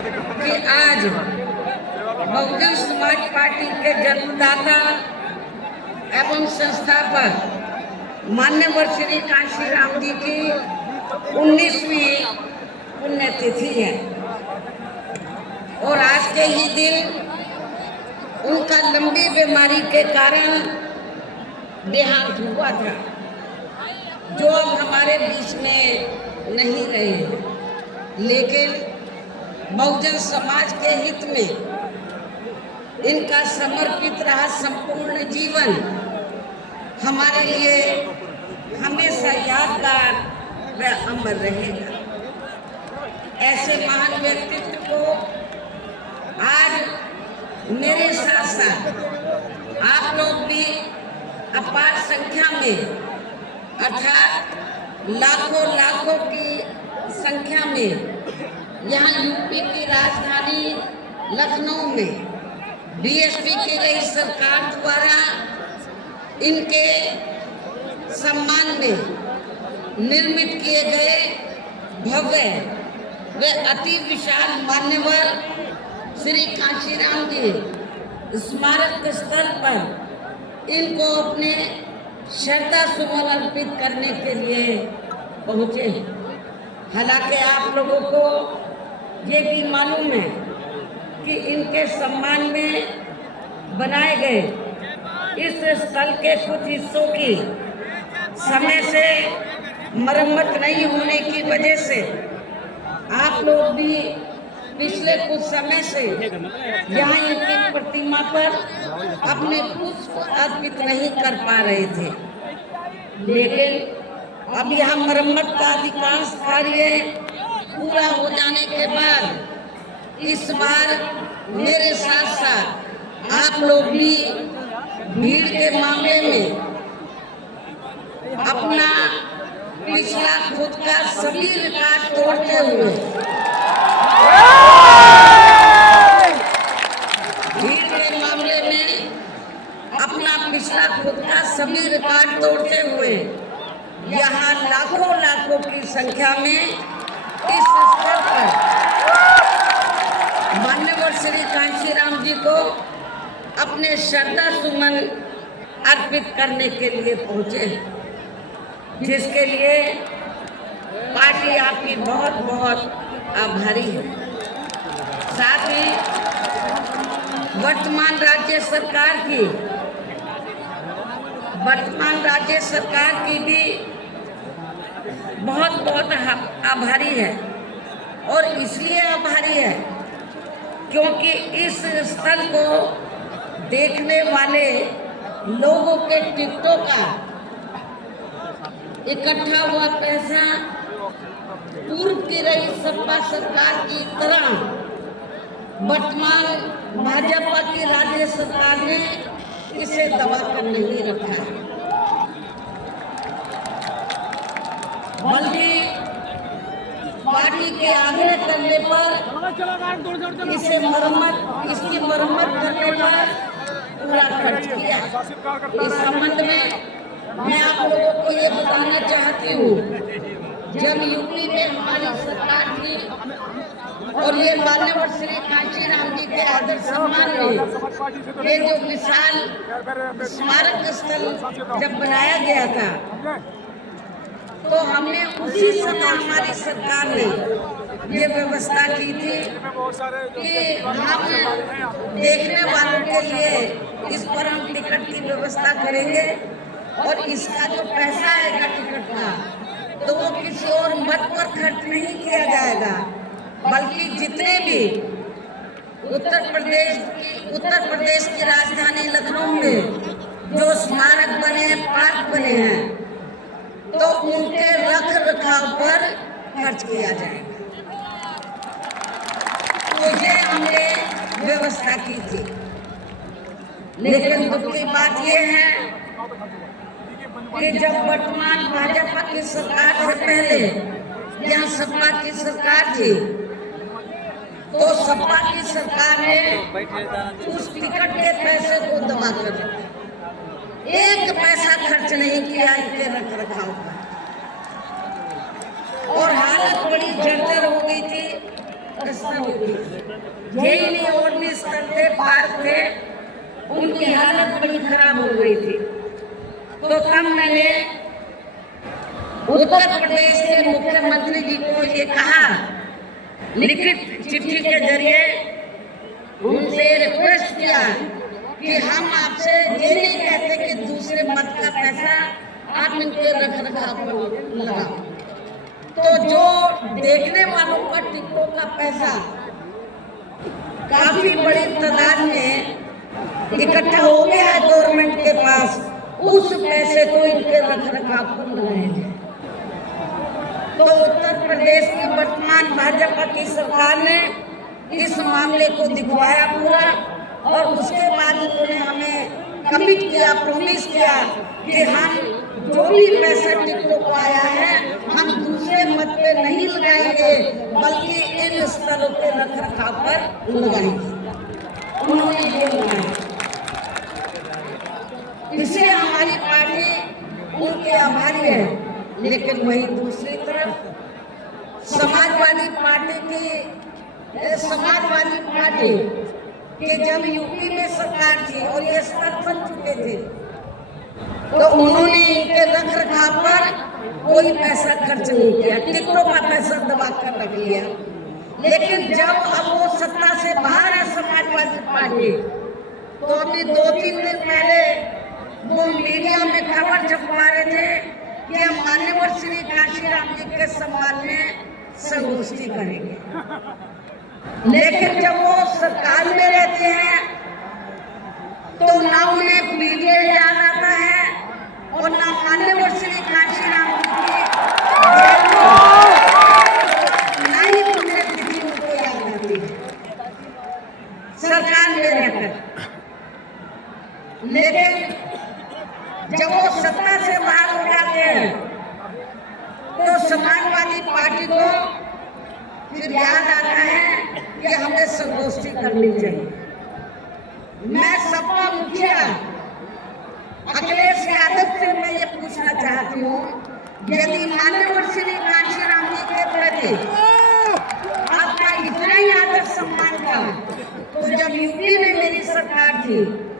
कि आज बहुजन समाज पार्टी के जन्मदाता एवं संस्थापक मान्यवर श्री कांशीराम जी की 19वीं पुण्यतिथि है और आज के ही दिन उनका लंबी बीमारी के कारण देहांत हुआ था, जो अब हमारे बीच में नहीं रहे हैं। लेकिन बहुजन समाज के हित में इनका समर्पित रहा संपूर्ण जीवन हमारे लिए हमेशा यादगार व अमर रहेगा। ऐसे महान व्यक्तित्व को आज मेरे साथ साथ आप लोग भी अपार संख्या में अर्थात लाखों की संख्या में यहाँ यूपी की राजधानी लखनऊ में बीएसपी की गई सरकार द्वारा इनके सम्मान में निर्मित किए गए भव्य व अति विशाल मान्यवर श्री कांशीराम जी स्मारक स्थल पर इनको अपने श्रद्धा सुमन अर्पित करने के लिए पहुँचे। हालांकि आप लोगों को ये भी मालूम है कि इनके सम्मान में बनाए गए इस स्थल के कुछ हिस्सों की समय से मरम्मत नहीं होने की वजह से आप लोग भी पिछले कुछ समय से यहाँ इनकी प्रतिमा पर अपने पुष्प अर्पित नहीं कर पा रहे थे। लेकिन अब यहाँ मरम्मत का अधिकांश कार्य पूरा हो जाने के बाद इस बार मेरे साथ साथ आप लोग भी भीड़ के मामले में अपना पिछला खुद का सभी रिकॉर्ड तोड़ते हुए भीड़ के मामले में अपना पिछला खुद का सभी रिकॉर्ड तोड़ते हुए यहाँ लाखों की संख्या में इस स्तर पर मान्यवर श्री कांशीराम जी को अपने श्रद्धा सुमन अर्पित करने के लिए पहुंचे, जिसके लिए पार्टी आपकी बहुत आभारी है। साथ ही वर्तमान राज्य सरकार की भी बहुत आभारी है और इसलिए आभारी है क्योंकि इस स्थल को देखने वाले लोगों के टिकटों का इकट्ठा हुआ पैसा पूर्व की रही सपा सरकार की तरह वर्तमान भाजपा की राज्य सरकार ने इसे दबा कर नहीं रखा है, बल्कि पार्टी के आग्रह करने पर इसकी मरम्मत करने पर पूरा खर्च किया। इस संबंध में मैं आप लोगों को ये बताना चाहती हूँ, जब यूपी में हमारी सरकार थी और ये मान्यवर श्री कांशीराम जी के आदर सम्मान में ये जो विशाल स्मारक स्थल जब बनाया गया था, तो हमने उसी समय हमारी सरकार ने ये व्यवस्था की थी कि हम देखने वालों के लिए इस पर हम टिकट की व्यवस्था करेंगे और इसका जो पैसा आएगा टिकट का तो वो किसी और मत पर खर्च नहीं किया जाएगा, बल्कि जितने भी उत्तर प्रदेश की राजधानी लखनऊ में जो स्मारक बने हैं, पार्क बने हैं, तो उनके रख रखाव पर खर्च किया जाएगा। तो ये हमने व्यवस्था की थी। लेकिन दुख की बात यह है कि जब वर्तमान भाजपा की सरकार से पहले यहाँ सपा की सरकार थी, तो सपा की सरकार ने उस टिकट के पैसे को दबा कर रखा, एक पैसा खर्च नहीं किया इनके रख रखाव पर और हालत बड़ी जर्जर हो गई थी अवस्था होगी। जेई नहीं ऑर्डिनेंस करते पार थे, उनकी हालत बड़ी खराब हो गई थी। तो तब मैंने उत्तर प्रदेश के मुख्यमंत्री जी को ये कहा, लिखित चिट्ठी के जरिए उनसे रिक्वेस्ट किया कि हम आपसे ये नहीं कहते कि दूसरे मत का पैसा आप इनके रख रखाव पर लगाओ। तो जो देखने वालों का टिकटों का पैसा काफी बड़ी तादाद में इकट्ठा हो गया है गवर्नमेंट के पास, उस पैसे को इनके रख रखाव पर लगाया जाए। तो उत्तर प्रदेश की वर्तमान भाजपा की सरकार ने इस मामले को दिखवाया पूरा, और उसके बाद उन्होंने हमें कमिट किया, प्रॉमिस किया कि हम जो भी पैसा टिकटों को आया है हम दूसरे मत पे नहीं लगाएंगे, बल्कि इन स्थलों के रख रखाव पर लगाएंगे। उन्होंने ये बताया। इससे हमारी पार्टी उनके आभारी है। लेकिन वही दूसरी तरफ समाजवादी पार्टी के जब यूपी में सरकार थी और ये स्तर बन चुके थे, तो उन्होंने इनके रख रखाव पर कोई पैसा खर्च नहीं किया, टिकटों का पैसा दबा कर रख लिया। लेकिन जब अब वो सत्ता से बाहर है समाजवादी पार्टी, तो अभी 2-3 दिन पहले वो मीडिया में खबर छपवा रहे थे कि हम माननीय श्री कांशीराम जी के सम्मान में संगोष्ठी करेंगे। लेकिन जब वो सरकार में रहते हैं तो ना उन्हें पीडीए याद आता है और ना माननीय श्री कांशीराम जी की ना ही पुण्यतिथि उनको याद आती है सरकार में रहकर। लेकिन जब वो सत्ता से बाहर हो जाते हैं तो समाजवादी पार्टी को फिर याद आता है कि हमें संगोष्ठी करनी चाहिए। मैं सपा मुखिया अखिलेश यादव से मैं ये पूछना चाहती हूँ, यदि माननीय श्री कांशीराम जी के प्रति आपका इतना ही आदर सम्मान था, तो जब यूपी में मेरी सरकार थी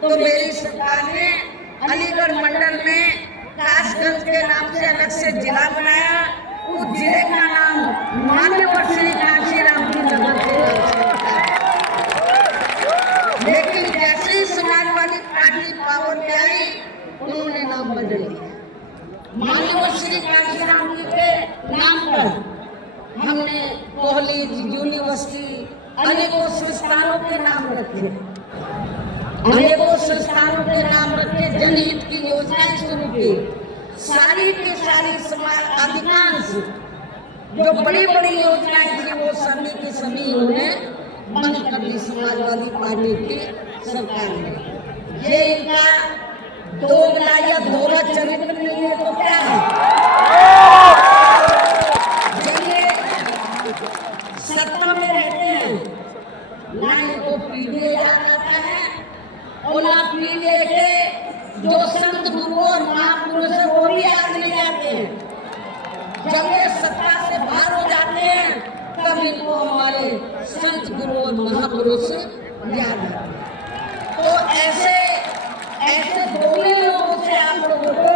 तो मेरी सरकार ने अलीगढ़ मंडल में कासगंज के नाम से अलग से जिला बनाया। उस जिले का नाम माननीय श्री कांशीराम जी नगर के नाम से रखा। लेकिन जैसे ही समाजवादी पार्टी पावर में आई, उन्होंने नाम बदल दिया। माननीय श्री कांशीराम जी के नाम पर हमने कॉलेज, यूनिवर्सिटी, अनेकों संस्थानों के नाम रखे, अनेकों संस्थानों के नाम रखे, जनहित की योजनाएं शुरू की। सारी की सारी समाज अधिकांश जो बड़ी बड़ी योजनाएं थी वो सभी की सभी इन्होंने बंद कर दी समाजवादी पार्टी की सरकार ने। ये इनका दोगला या दोहरा चरित्र नहीं है तो क्या है? ये सत्ता में रहते हैं, ना इनको पीढ़ी याद आता है और ना पीढ़ी के जो संत गुरु और महापुरुष है वो भी याद नहीं आते हैं। जब ये सत्ता से बाहर हो जाते हैं तब इनको हमारे संत गुरु और महापुरुष याद आते हैं। तो ऐसे दोनों लोगों से आप लोगों को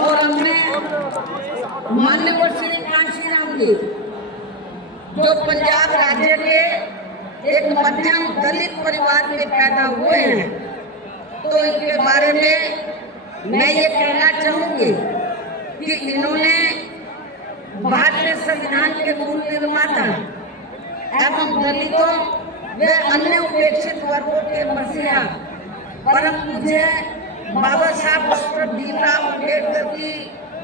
और हमने माननीय श्री कांशीराम जी जो पंजाब राज्य के एक मध्यम दलित परिवार में पैदा हुए हैं, तो इनके बारे में मैं ये कहना चाहूंगी कि इन्होंने भारतीय संविधान के मूल निर्माता एवं दलितों व अन्य उपेक्षित वर्गों के मसीहा परम पूज्य बाबा साहब डॉक्टर भीमराव अम्बेडकर की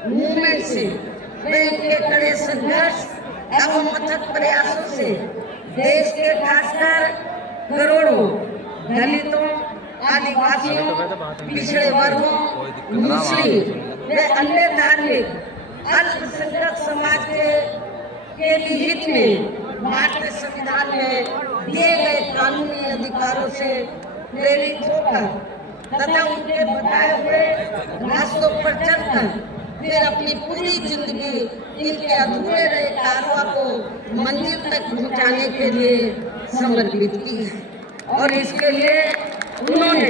मूवमेंट से व इनके कड़े संघर्ष एवं अथक प्रयासों से देश के खासकर करोड़ों दलितों, आदिवासियों, पिछड़े वर्गों, मुस्लिम व अन्य धार्मिक अल्पसंख्यक समाज के हित में भारतीय संविधान में दिए गए कानूनी अधिकारों से प्रेरित होकर तथा उनके बताए हुए रास्तों पर चलकर फिर अपनी पूरी जिंदगी इनके अधूरे रहे कारवां को मंजिल तक पहुंचाने के लिए समर्पित की है। और इसके लिए उन्होंने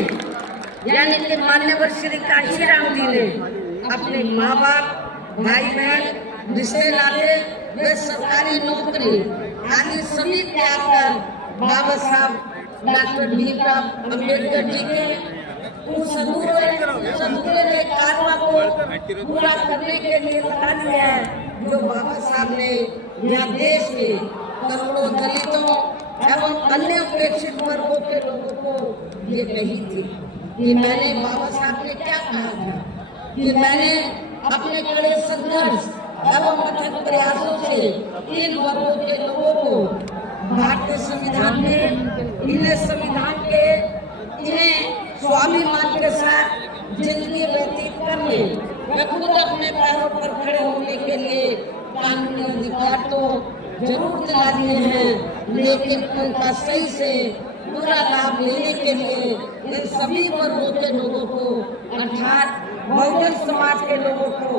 यानी कि मान्यवर श्री कांशीराम जी ने अपने माँ बाप, भाई बहन, रिश्ते नाते, वे सरकारी नौकरी आदि सभी त्याग कर बाबा साहब डॉक्टर भीमराव अम्बेडकर जी के उस अधूरे कारवां को पूरा करने के लिए लगा दिया है, जो बाबा साहब ने यहाँ देश के करोड़ों दलितों एवं अन्य उपेक्षित वर्गों के लोगों को ये कही थी कि मैंने, बाबा साहब ने क्या कहा था कि मैंने अपने कड़े संघर्ष एवं अथक प्रयासों से इन वर्गों के लोगों को भारतीय संविधान में इन्हें संविधान के इन्हें स्वाभिमान के साथ जिंदगी व्यतीत करने व खुद अपने पैरों पर खड़े होने के लिए कानूनी अधिकार तो जरूर दिला दिए हैं, लेकिन उनका सही से पूरा लाभ लेने के लिए इन सभी वर्गों के लोगों को अर्थात बहुजन समाज के लोगों को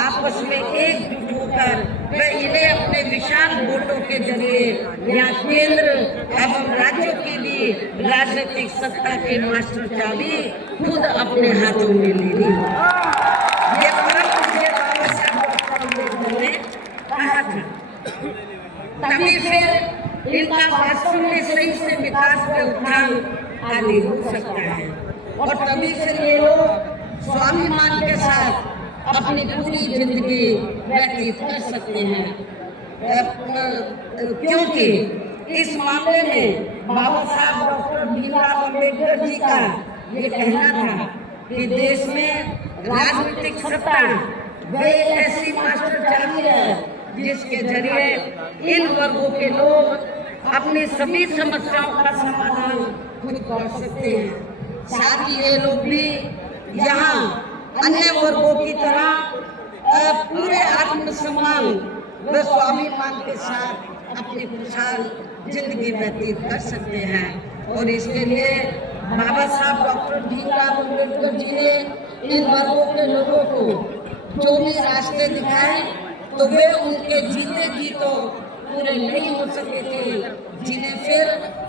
आपस में एकजुट होकर वे इन्हें अपने विशाल वोटों के जरिए यहाँ केंद्र एवं राज्यों की भी राजनीतिक सत्ता के मास्टर चाबी खुद अपने हाथों में ले ली। ये परम पूज्य बाबा साहब अम्बेडकर ने कहा था, तभी फिर इनका वास्तव में सही से विकास का उत्थान आदि हो सकता है और तभी फिर ये लोग स्वाभिमान के साथ अपनी पूरी जिंदगी व्यतीत कर सकते हैं। क्योंकि इस मामले में बाबा साहब डॉक्टर भीमराव अम्बेडकर जी का ये कहना था कि देश में राजनीतिक सत्ता वह एक ऐसी मास्टर चाबी है जिसके जरिए इन वर्गों के लोग अपनी सभी समस्याओं का समाधान खुद कर सकते हैं। साथ ही ये लोग भी यहाँ अन्य वर्गों की तरह पूरे आत्मसम्मान व स्वाभिमान के साथ अपनी खुशहाल जिंदगी व्यतीत कर सकते हैं। और इसके लिए बाबा साहब डॉक्टर भीमराव अम्बेडकर जी ने इन वर्गों के लोगों को जो भी रास्ते दिखाए तो वे उनके जीते जी तो पूरे नहीं हो सके थे, जिन्हें फिर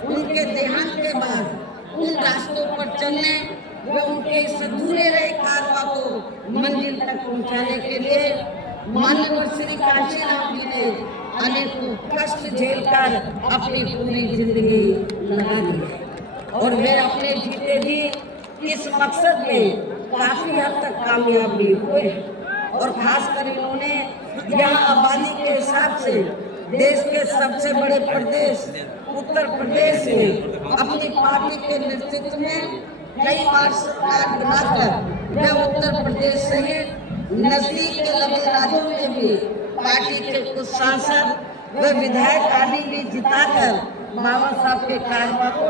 उनके देहांत के बाद उन रास्तों पर चलने व उनके इस अधूरे रहे कारवां को मंजिल तक पहुंचाने के लिए माननीय श्री कांशीराम जी ने अनेकों कष्ट झेलकर अपनी पूरी जिंदगी लगा दी और वे अपने जीते जी इस मकसद में काफी हद तक कामयाब भी हुए। और खासकर इन्होंने यहाँ आबादी के हिसाब से देश के सबसे बड़े प्रदेश उत्तर प्रदेश में अपनी पार्टी के नेतृत्व में कई बार सरकार बनाकर वे उत्तर प्रदेश सहित नजदीक के लगे राज्यों में भी पार्टी के कुछ सांसद व विधायक आदि भी जिताकर बाबा साहब के कारवां को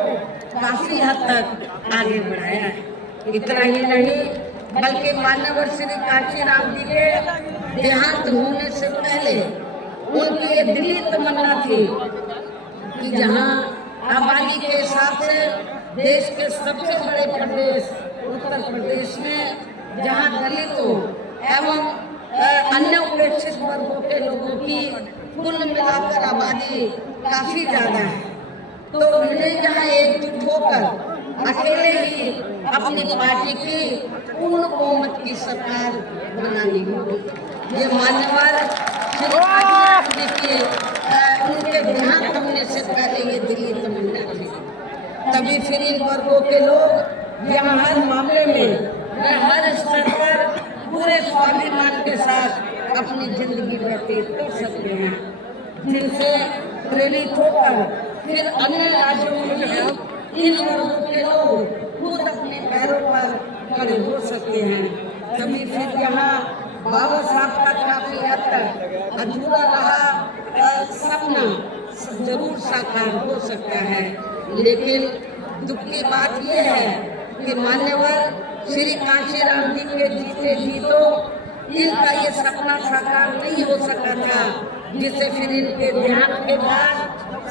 काफी हद तक आगे बढ़ाया है। इतना ही नहीं बल्कि मान्यवर श्री कांशीराम जी के देहांत होने से पहले उनकी ये दिली तमन्ना थी कि जहाँ आबादी के हिसाब से देश के सबसे बड़े प्रदेश उत्तर प्रदेश में जहाँ दलितों एवं अन्य उपेक्षित वर्गों के लोगों की कुल मिलाकर आबादी काफी ज्यादा है, तो उन्हें जहाँ एकजुट होकर अकेले ही अपनी पार्टी की पूर्ण बहुमत की सरकार बनानी होगी। ये मान्यवर श्री जी उनके देहांत होने से पहले ये दिल्ली तमन्ना थी। तभी फिर इन वर्गों के लोग यहाँ हर मामले में हर स्तर पर पूरे स्वाभिमान के साथ अपनी जिंदगी व्यतीत कर सकते हैं, जिनसे प्रेरित होकर फिर अन्य राज्यों में भी इन वर्गों के लोग खुद अपने पैरों पर खड़े हो सकते हैं। तभी फिर यहाँ बाबा साहब का काफी हद तक अधूरा रहा सपना जरूर साकार हो सकता है। लेकिन दुख की बात यह है कि मान्यवर श्री कांशीराम जी के जीते जी तो इनका ये सपना साकार नहीं हो सका था, जिसे फिर इनके देहांत के बाद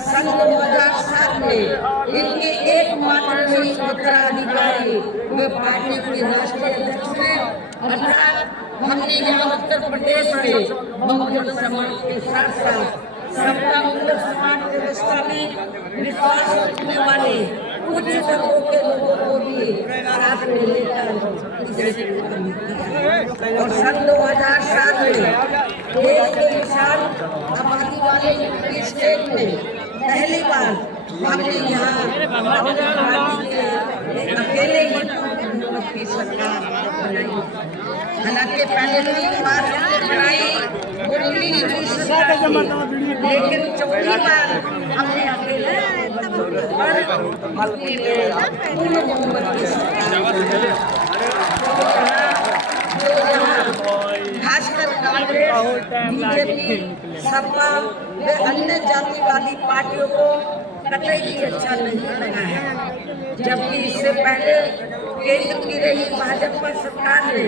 सन 2007 में इनके एकमात्र उत्तराधिकारी वे पार्टी के राष्ट्रीय अध्यक्ष हैं अर्थात हमने यहाँ उत्तर प्रदेश में बहुजन समाज के साथ साथ सबका मूलक समाज व्यवस्था में विश्वास रखने वाले उच्च वर्गों के लोगों को भी साथ में लेकर इसे किया। और सन 2007 में देश के विशाल आबादी वाले स्टेट में पहली बार हमने यहाँ अकेले ही की सरकार बनाई। हालांकि पहले 3 बार हमने बनाई, लेकिन 4थी बार हमने अकेले पूर्ण बहुमत की सरकार बनाई। खासकर कांग्रेस, बीजेपी, सपा व अन्य जातिवादी पार्टियों को कतई भी अच्छा नहीं लगा है। जबकि इससे पहले केंद्र की रही भाजपा सरकार ने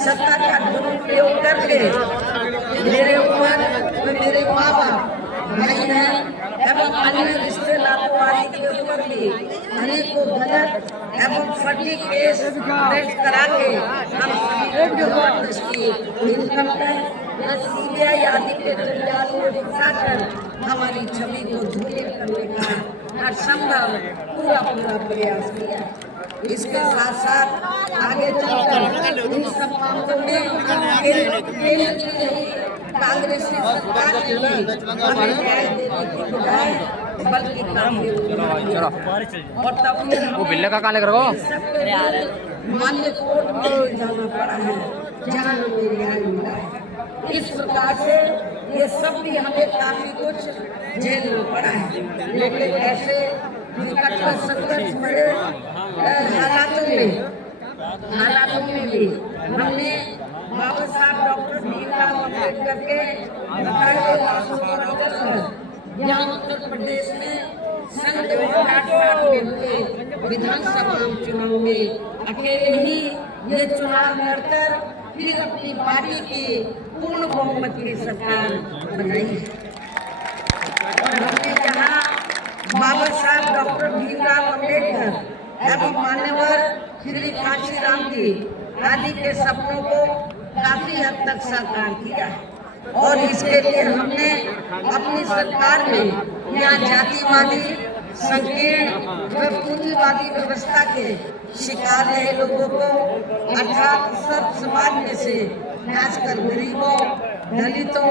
सत्ता का दुरुपयोग करके मेरे ऊपर व मेरे माँ बाप, भाई बहन एवं अन्य रिश्ते नातों आदि के ऊपर भी अनेकों गलत एवं फर्जी केस दर्ज करा के हम जबरदस्ती इनकम टैक्स या सीबीआई आदि के जंजाल में फंसाकर हमारी छवि को धूमिल करने का हर संभव पूरा प्रयास किया। इसके साथ साथ आगे चलकर इन सब मामलों में केंद्र की रही कांग्रेसी सरकार ने हमें न्याय देने की बजाय बल्कि और तब वो बिल्ले का काले करो मान्य कोर्ट में जाना पड़ा है जहाँ हमें न्याय मिला है। इस प्रकार से ये सब भी हमें काफी कुछ झेलना पड़ा है, लेकिन ऐसे विकट व संघर्ष भरे हालातों में भी हमने बाबा साहब डॉक्टर भीमराव अम्बेडकर के बताए रास्तों पर चलकर यहाँ उत्तर प्रदेश में सन 2008 में हुए विधानसभा चुनाव में अकेले ही ये चुनाव लड़कर फिर अपनी पार्टी की पूर्ण बहुमत की सरकार बनाई है। और हमने यहाँ बाबा साहब डॉक्टर भीमराव अम्बेडकर एवं मान्यवर श्री कांशीराम जी आदि के सपनों को काफी हद तक साकार किया है। और इसके लिए हमने अपनी सरकार में यहाँ जातिवादी, संकीर्ण व पूंजीवादी व्यवस्था के शिकार रहे लोगों को अर्थात सब समाज में से खासकर गरीबों, दलितों,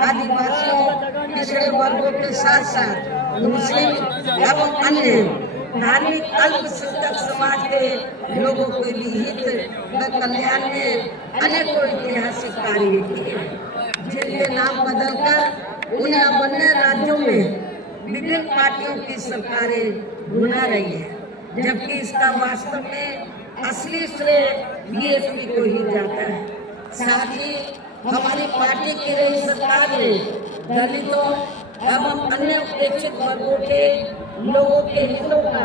आदिवासियों, पिछड़े वर्गों के साथ साथ मुस्लिम एवं अन्य धार्मिक अल्पसंख्यक समाज के लोगों के लिए हित व कल्याण में अनेकों ऐतिहासिक कार्य किए, जिनके नाम बदलकर उन्हें अन्य राज्यों में विभिन्न पार्टियों की सरकारें बुला रही है, जबकि इसका वास्तव में असली श्रेय बीएसपी को ही जाता है। साथ ही हमारी पार्टी की रही सरकार ने दलितों एवं अन्य उपेक्षित वर्गों के लोगों के हितों का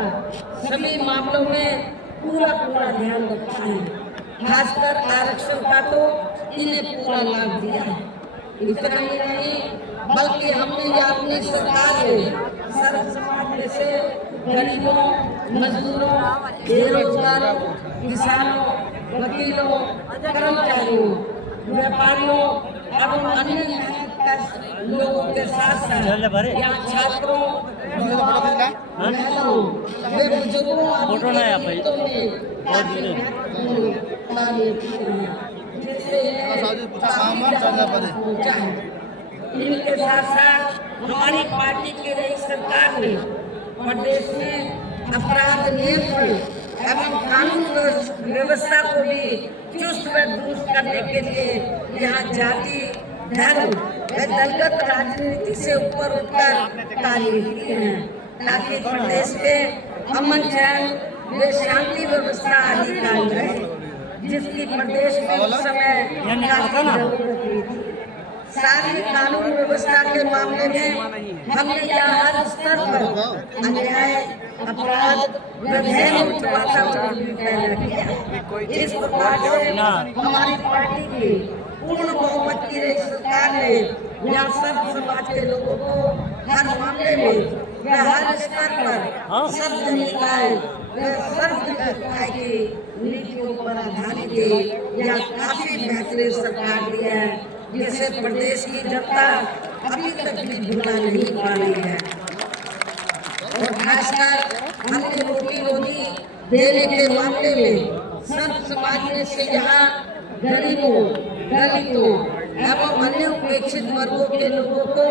सभी मामलों में पूरा ध्यान रखा है। खासकर आरक्षण का तो इन्हें पूरा लाभ दिया है। इतना ही नहीं बल्कि हमने यह अपनी सरकार में सर्व समाज में से गरीबों, मजदूरों, बेरोजगारों, किसानों, वकीलों, कर्मचारियों, व्यापारियों एवं अन्य लोगों के साथ साथ यहाँ छात्रों, महिलाओं, बुजुर्गों इनके साथ साथ हमारी पार्टी की रही सरकार ने प्रदेश में अपराध नियंत्रण एवं कानून व्यवस्था को भी चुस्त व दुरुस्त करने के लिए यहाँ जाति, धर्म व दलगत राजनीति से ऊपर उठकर कार्य किए हैं, ताकि प्रदेश में अमन चैन व शांति व्यवस्था आदि कायम रहे, जिसकी प्रदेश में उस समय जरूरत थी। सारी कानून व्यवस्था के मामले में हमने यहाँ हर स्तर पर अन्याय, अपराध व भय मुक्त वातावरण पैदा किया। इस प्रकार से हमारी पार्टी की पूर्ण बहुमत की रही सरकार ने यहाँ सब समाज के लोगों को हर मामले में व हर स्तर पर शब्द निकाय व सर्व निकाय की नीतियों पर आधारित है। यह काफी बेहतरीन सरकार दी है जिसे प्रदेश की जनता अभी तक भी भुला नहीं पा रही है। और खासकर हमने रोटी रोटी देने के मामले में सर्व समाज से यहाँ गरीबों, दलितों एवं अन्य उपेक्षित वर्गों के लोगों को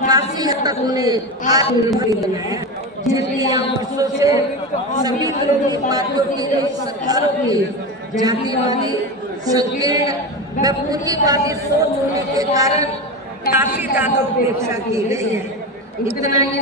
काफी हद तक उन्हें आत्मनिर्भर बनाया। जिनकी यहाँ वर्षों से सभी विरोधी पार्टियों की गई सरकारों की जातिवादी, संकीर्ण व पूंजीवादी सोच होने के कारण काफी ज्यादा उपेक्षा की गई है। इतना ही